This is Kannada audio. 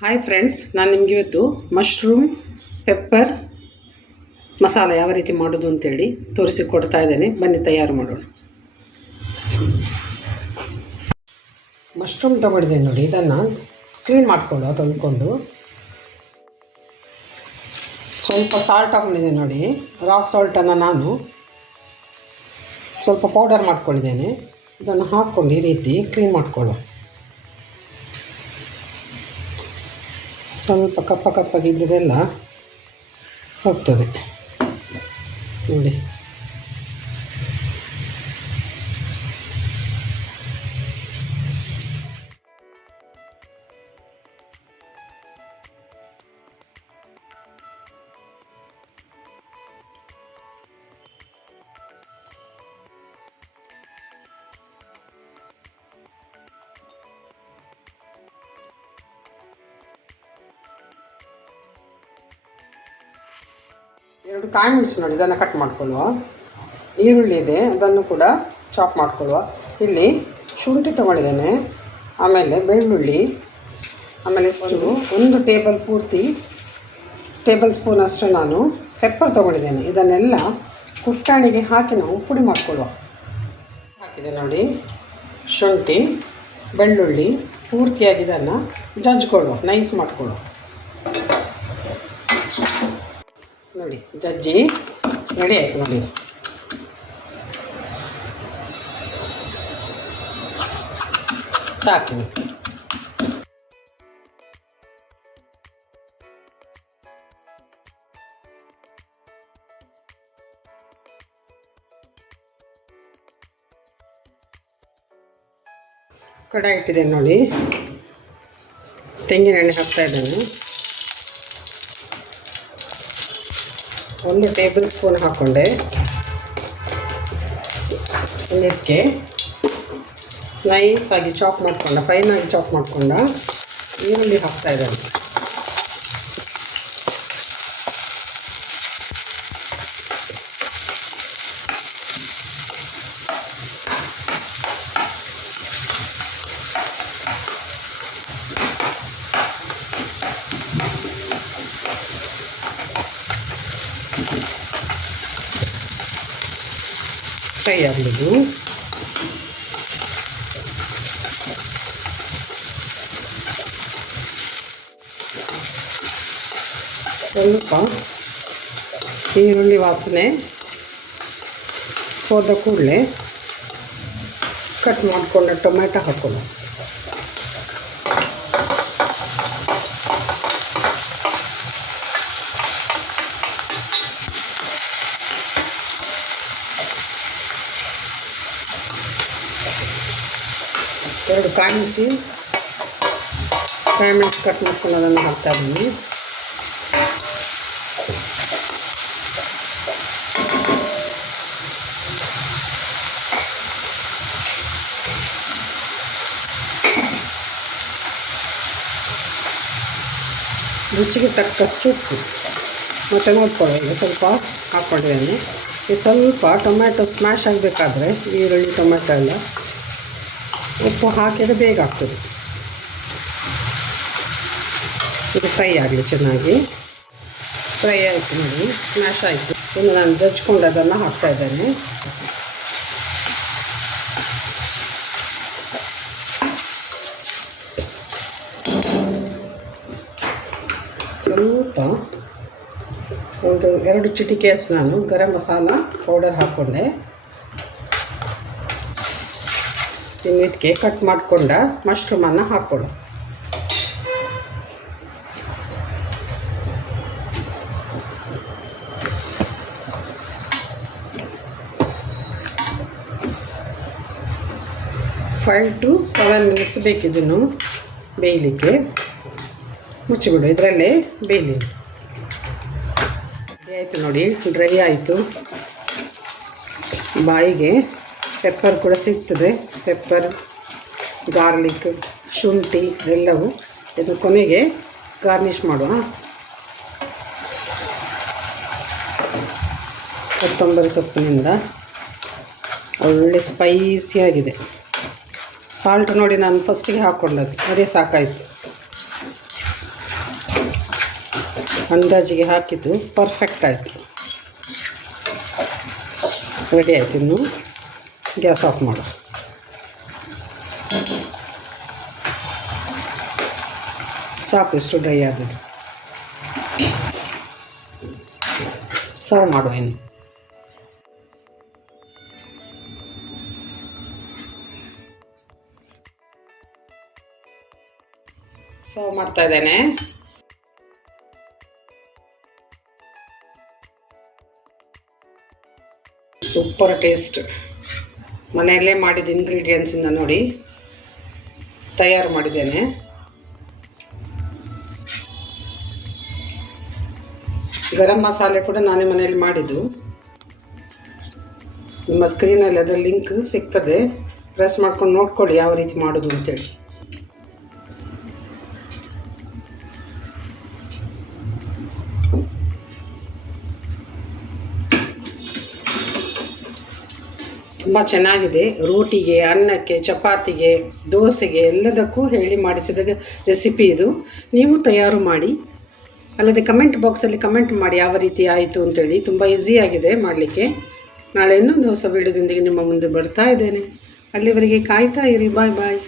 ಹಾಯ್ ಫ್ರೆಂಡ್ಸ್ ನಾನು ನಿಮಗೆ ಇವತ್ತು ಮಶ್ರೂಮ್ ಪೆಪ್ಪರ್ ಮಸಾಲ ಯಾವ ರೀತಿ ಮಾಡೋದು ಅಂತೇಳಿ ತೋರಿಸಿ ಕೊಡ್ತಾ ಇದ್ದೇನೆ. ಬನ್ನಿ, ತಯಾರು ಮಾಡೋಣ. ಮಶ್ರೂಮ್ ತೊಗೊಂಡಿದ್ದೇನೆ ನೋಡಿ, ಇದನ್ನು ಕ್ಲೀನ್ ಮಾಡಿಕೊಂಡು, ತೊಳ್ಕೊಂಡು. ಸ್ವಲ್ಪ ಸಾಲ್ಟ್ ಹಾಕೊಂಡಿದ್ದೇನೆ ನೋಡಿ ರಾಕ್ ಸಾಲ್ಟನ್ನು ನಾನು ಸ್ವಲ್ಪ ಪೌಡರ್ ಮಾಡ್ಕೊಂಡಿದ್ದೇನೆ. ಇದನ್ನು ಹಾಕ್ಕೊಂಡು ಈ ರೀತಿ ಕ್ಲೀನ್ ಮಾಡ್ಕೊಳ್ಳೋ ಸ್ವಲ್ಪ ಕಪ್ಪ ಕಪ್ಪಾಗಿದ್ದದೆಲ್ಲ ಹೋಗ್ತದೆ. ನೋಡಿ. ಎರಡು ಕಾಯಿ ಮೆಣಸು ನೋಡಿ, ಇದನ್ನು ಕಟ್ ಮಾಡ್ಕೊಳ್ಳುವ. ಈರುಳ್ಳಿ ಇದೆ, ಅದನ್ನು ಕೂಡ ಚಾಪ್ ಮಾಡ್ಕೊಳ್ಳುವ. ಇಲ್ಲಿ ಶುಂಠಿ ತೊಗೊಂಡಿದ್ದೇನೆ, ಆಮೇಲೆ ಬೆಳ್ಳುಳ್ಳಿ, ಆಮೇಲೆ ಇಷ್ಟು ಒಂದು ಟೇಬಲ್ ಪೂರ್ತಿ ಟೇಬಲ್ ಸ್ಪೂನ್ ಅಷ್ಟು ನಾನು. ಪೆಪ್ಪರ್ ತೊಗೊಂಡಿದ್ದೇನೆ, ಇದನ್ನೆಲ್ಲ ಕುಟ್ಟಾಣಿಗೆ ಹಾಕಿ ನಾವು ಪುಡಿ ಮಾಡ್ಕೊಳ್ಳುವ. ಹಾಕಿದೆ ನೋಡಿ, ಶುಂಠಿ, ಬೆಳ್ಳುಳ್ಳಿ, ಪೂರ್ತಿಯಾಗಿ ಇದನ್ನು ಜಜ್ಕೊಳ್ಳುವ ನೈಸ್ ಮಾಡ್ಕೊಳ್ಳುವ. ನೋಡಿ ಜಜ್ಜಿ. ರೆಡಿ ಆಯ್ತು ನೋಡಿ. ಸಾಕು. ಕಡಾಯಿ ಇಟ್ಟಿದ್ದೇನೆ ನೋಡಿ. ತೆಂಗಿನೆಣ್ಣೆ ಹಾಕ್ತಾ ಇದ್ದೇನೆ. ಒಂದು ಟೇಬಲ್ ಸ್ಪೂನ್ ಹಾಕ್ಕೊಂಡೆ ಇದಕ್ಕೆ ನೈಸಾಗಿ ಚಾಪ್ ಮಾಡಿಕೊಂಡ ಫೈನಾಗಿ ಚಾಪ್ ಮಾಡಿಕೊಂಡ ಈರುಳ್ಳಿ ಹಾಕ್ತಾ ಇದ್ದಾನೆ ಫ್ರೈ ಆಗಲಿದ್ದು ಸ್ವಲ್ಪ ಈರುಳ್ಳಿ ವಾಸನೆ ಹೋದ ಕೂಡಲೇ ಕಟ್ ಮಾಡಿಕೊಂಡ ಟೊಮೆಟೊ ಹಾಕೋಣ ಎರಡು ಕಾಯಿ ಮೆಣಸು ಕಟ್ ಮಾಡ್ಕೊಂಡು ಅದನ್ನು ಹಾಕ್ತಾ ಇದ್ದೀನಿ. ರುಚಿಗೆ ತಕ್ಕಷ್ಟು ಉಪ್ಪು. ಮತ್ತು ನೋಡ್ಕೊಳ್ಳೋದು ಸ್ವಲ್ಪ ಹಾಕ್ಕೊಂಡಿದ್ದೀನಿ. ಈ ಸ್ವಲ್ಪ ಟೊಮ್ಯಾಟೊ ಸ್ಮ್ಯಾಶ್ ಆಗಬೇಕಾದ್ರೆ ಈರುಳ್ಳಿ, ಟೊಮ್ಯಾಟೊ ಎಲ್ಲ ಉಪ್ಪು ಹಾಕಿದರೆ ಬೇಗ ಆಗ್ತದೆ. ಇದು ಫ್ರೈ ಆಗಲಿ ಚೆನ್ನಾಗಿ. ಫ್ರೈ ಆಯಿತು ನೋಡಿ ಸ್ಮ್ಯಾಶ್ ಆಯಿತು. ಇನ್ನು ನಾನು ಜಜ್ಕೊಂಡು ಅದನ್ನು ಹಾಕ್ತಾ ಇದ್ದೇನೆ. ಸ್ವಲ್ಪ ಒಂದು ಎರಡು ಚಿಟಿಕೆಯಷ್ಟು ನಾನು ಗರಂ ಮಸಾಲ ಪೌಡರ್ ಹಾಕ್ಕೊಂಡೆ. ಇನ್ನು ಕಟ್ ಮಾಡಿಕೊಂಡ ಮಶ್ರೂಮನ್ನು ಹಾಕ್ಕೊಳ್ಳಿ ಫೈವ್ ಟು ಸೆವೆನ್ ಮಿನಿಟ್ಸ್ ಬೇಕಿದನ್ನು ಬೇಯಲಿಕ್ಕೆ. ಮುಚ್ಚಿಬಿಡು ಇದರಲ್ಲೇ ಬೇಯಲಿ. ಆಯಿತು ನೋಡಿ ಡ್ರೈ ಆಯಿತು. ಬಾಯಿಗೆ ಪೆಪ್ಪರ್ ಕೂಡ ಸಿಗ್ತದೆ. ಪೆಪ್ಪರ್ ಗಾರ್ಲಿಕ್ ಶುಂಠಿ ಎಲ್ಲವೂ ಇದು ಕೊನೆಗೆ ಗಾರ್ನಿಷ್ ಮಾಡುವ ಕೊತ್ತಂಬರಿ ಸೊಪ್ಪಿನಿಂದ ಒಳ್ಳೆ ಸ್ಪೈಸಿಯಾಗಿದೆ ಸಾಲ್ಟ್ ನೋಡಿ ನಾನು ಫಸ್ಟಿಗೆ ಹಾಕ್ಕೊಂಡದ್ದು ಅದೇ ಸಾಕಾಯಿತು. ಅಂದಾಜಿಗೆ ಹಾಕಿದ್ದು ಪರ್ಫೆಕ್ಟ್ ಆಯಿತು. ರೆಡಿ ಆಯಿತು ಇನ್ನು? ಗ್ಯಾಸ್ ಆಫ್ ಮಾಡು. ಸಾಕು ಇಷ್ಟು ಡ್ರೈ ಆದದ್ದು. ಸರ್ವ್ ಮಾಡು ಇನ್ನು. ಸರ್ವ್ ಮಾಡ್ತಾ ಇದ್ದೇನೆ. ಸೂಪರ್ ಟೇಸ್ಟ್ ಮನೆಯಲ್ಲೇ ಮಾಡಿದ ಇಂಗ್ರೀಡಿಯೆಂಟ್ಸಿಂದ ನೋಡಿ ತಯಾರು ಮಾಡಿದ್ದೇನೆ. ಗರಂ ಮಸಾಲೆ ಕೂಡ ನಾನೇ ಮನೆಯಲ್ಲಿ ಮಾಡಿದ್ದು. ನಿಮ್ಮ ಸ್ಕ್ರೀನಲ್ಲಿ ಅದರ ಲಿಂಕ್ ಸಿಗ್ತದೆ. ಪ್ರೆಸ್ ಮಾಡ್ಕೊಂಡು ನೋಡ್ಕೊಳ್ಳಿ ಯಾವ ರೀತಿ ಮಾಡೋದು ಅಂತೇಳಿ. ತುಂಬ ಚೆನ್ನಾಗಿದೆ. ರೋಟಿಗೆ, ಅನ್ನಕ್ಕೆ, ಚಪಾತಿಗೆ, ದೋಸೆಗೆ ಎಲ್ಲದಕ್ಕೂ ಹೇಳಿ ಮಾಡಿಸಿದ ರೆಸಿಪಿ ಇದು. ನೀವು ತಯಾರು ಮಾಡಿ, ಅಲ್ಲದೆ ಕಮೆಂಟ್ ಬಾಕ್ಸಲ್ಲಿ ಕಮೆಂಟ್ ಮಾಡಿ ಯಾವ ರೀತಿ ಆಯಿತು ಅಂತೇಳಿ ತುಂಬ ಈಸಿಯಾಗಿದೆ ಮಾಡಲಿಕ್ಕೆ. ನಾಳೆ ಇನ್ನೊಂದು ಹೊಸ ವೀಡಿಯೋದೊಂದಿಗೆ ನಿಮ್ಮ ಮುಂದೆ ಬರ್ತಾ ಇದ್ದೇನೆ. ಅಲ್ಲಿವರೆಗೆ ಕಾಯ್ತಾ ಇರಿ. ಬಾಯ್ ಬಾಯ್